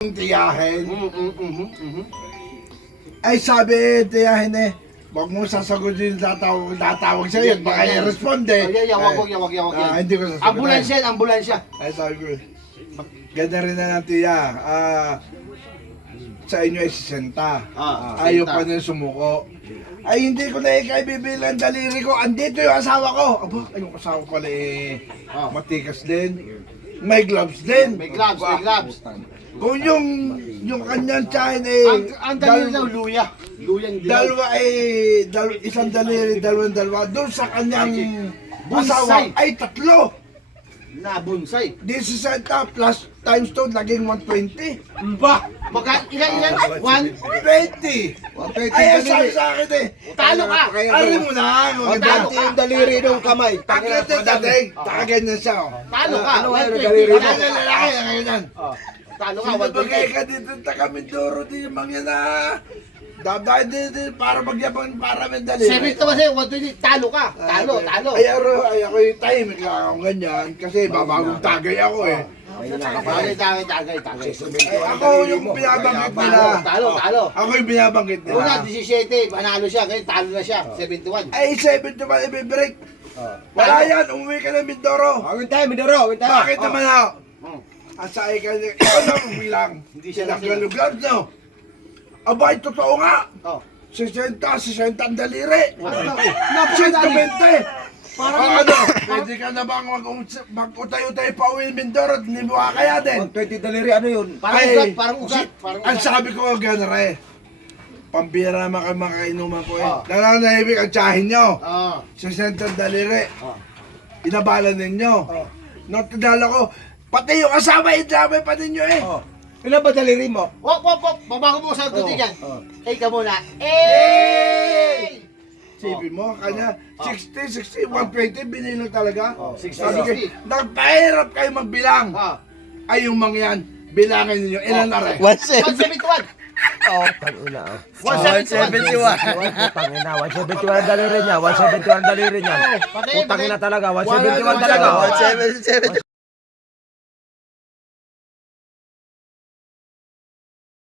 Tiyahin. Ay sabi, tiyahin eh, wag mo sasagutin tatawag sa'yo, baka i-responde. Wag yan. Hindi ko sasagutin. Ambulansya. Ay sabi ko, ganda rin na ng tiya. Sa inyo ay 60. Ayaw pa niya sumuko. Ay hindi ko na ikaibibilang daliri ko. Andito yung asawa ko. Aba, yung asawa ko pala matikas din. May gloves din. May gloves. Kung yung kanyang tiyahin Ang daliri daw, luya. dalawa isang daliri, dalawa. Doon sa kanyang asawa ay 3. Nabunsay. 16 plus times 2, naging 120. Ba? Ilan? 120! Ay, sabi sa akin eh. Talo ka! Ari mo na. Talo ka! Yung daliri ng kamay. Takit na dating. Takaganyan siya. Talo ka! Ano 120. daliri mo? Kaya lalaki na ngayon. Talo ka, Sinabagay 120. ka dito sa Kamindoro, di yung mga na. Daday dito para magyabang para may dali. 7 to kasi, 120. Talo ka! Talo. Ay ako yung tahimik lang akong ganyan. Kasi babagong tagay ako eh. Tagay. Ay, ako yung binabanggit nila. Talo. Ako yung binabanggit Una, nila. 17. Panalo siya. Ngayon, talo na siya. 71. Ay, 7 naman ibibreak. Wala yan, umuwi ka ng Mindoro. Awin tayo, Mindoro. Awin tayo. Bakit naman ako? Asay ka niya, ikaw na bilang. Hindi siya naglalugab, no? Aba, totoo nga. Oh. 60 ang daliri. Napakadali. 120. Parang ano, pwede ka na bang mag-utay-utay pa uwi ng Mindoro at hindi mo kaya din? 120 daliri, ano yun? Parang ugat. Ang sabi ko, gano'n eh. Pambira naman kayo makainuman ko eh. Oh. Nananahimik ang tsahin nyo. Ah. 60 ang daliri. Oh. Inabalan ninyo. Natadala ko, pati yung asawa, idamay pa ninyo eh. Ilan ba daliri mo? Wop. Babago mo sa tuti dyan. Ka muna. Sabi mo, kanya, 60, 120, binilo talaga. 60. Sabi ko, nagpahirap kayo magbilang. Ay, yung mga yan, bilangin ninyo, ilan na rin? 171. Oo, tangina. 171. Tangina, 171 ang daliri niya. 171 ang daliri niya. Putangina talaga, 171 talaga. 171.